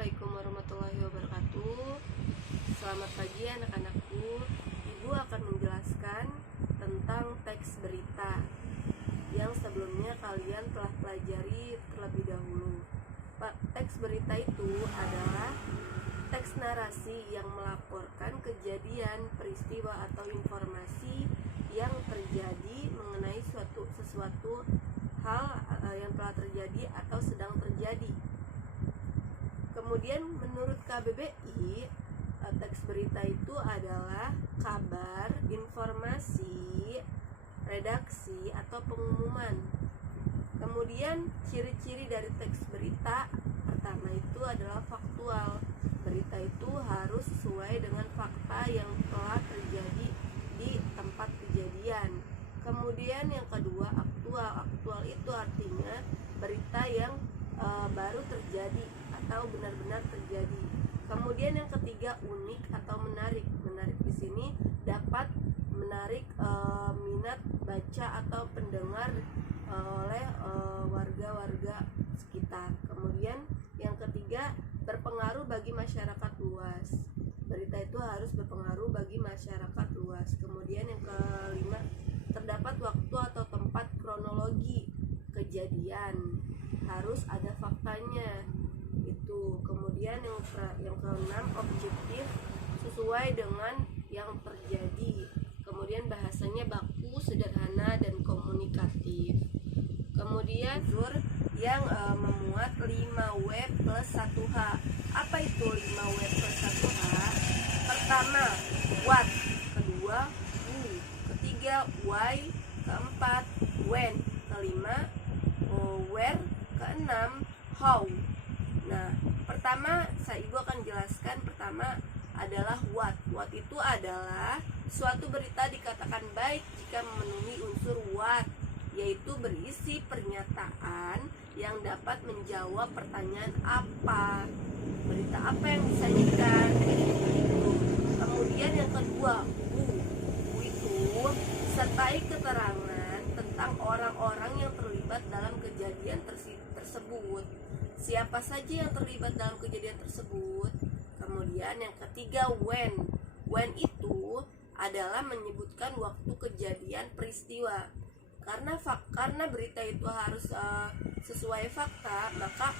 Assalamualaikum warahmatullahi wabarakatuh. Selamat pagi anak-anakku. Ibu akan menjelaskan tentang teks berita yang sebelumnya kalian telah pelajari terlebih dahulu. Teks berita itu adalah teks narasi yang melaporkan kejadian, peristiwa atau informasi yang terjadi mengenai sesuatu hal yang telah terjadi atau sedang terjadi. Kemudian menurut KBBI, teks berita itu adalah kabar, informasi, redaksi atau pengumuman. Kemudian ciri-ciri dari teks berita pertama itu adalah faktual. Berita itu harus sesuai dengan fakta yang telah terjadi di tempat kejadian. Kemudian yang kedua aktual. Aktual itu artinya berita yang baru terjadi atau benar-benar terjadi. Kemudian yang ketiga unik atau menarik. Menarik di sini dapat menarik minat baca atau pendengar oleh warga-warga sekitar. Kemudian yang ketiga berpengaruh bagi masyarakat luas. Berita itu harus berpengaruh bagi masyarakat luas. Kemudian yang kelima terdapat waktu atau tempat kronologi kejadian, harus ada faktanya itu. Kemudian yang keenam objektif, sesuai dengan yang terjadi. Kemudian bahasanya baku, sederhana dan komunikatif. Kemudian yang memuat 5W plus 1H. Apa itu 5W plus 1H? Pertama what, kedua who, ketiga why, keempat when, kelima where, keenam how. Nah, pertama ibu akan jelaskan. Pertama adalah what. What itu adalah suatu berita dikatakan baik jika memenuhi unsur what, yaitu berisi pernyataan yang dapat menjawab pertanyaan apa. Berita apa yang disajikan? Kemudian yang kedua who. Who itu sertai keterangan tentang orang-orang yang terlibat dalam kejadian tersebut. Siapa saja yang terlibat dalam kejadian tersebut. Kemudian yang ketiga when. When itu adalah menyebutkan waktu kejadian peristiwa. Karena berita itu harus sesuai fakta, maka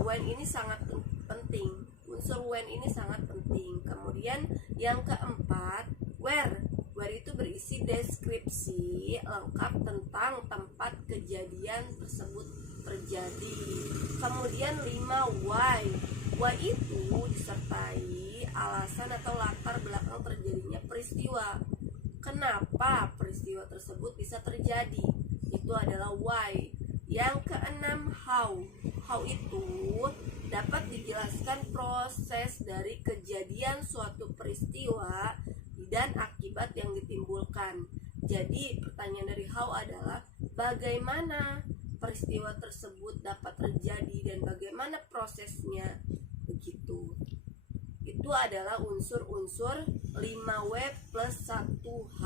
when ini sangat penting. Unsur when ini sangat penting. Kemudian yang keempat where. Where itu berisi deskripsi lengkap tentang tempat kejadian tersebut terjadi. Kemudian 5 why. Why itu disertai alasan atau latar belakang terjadinya peristiwa. Kenapa peristiwa tersebut bisa terjadi? Itu adalah why. Yang keenam how. How itu dapat dijelaskan proses dari kejadian suatu peristiwa dan akibat yang ditimbulkan. Jadi pertanyaan dari how adalah bagaimana peristiwa tersebut dapat terjadi dan bagaimana prosesnya, begitu. Itu adalah unsur-unsur 5W plus 1H.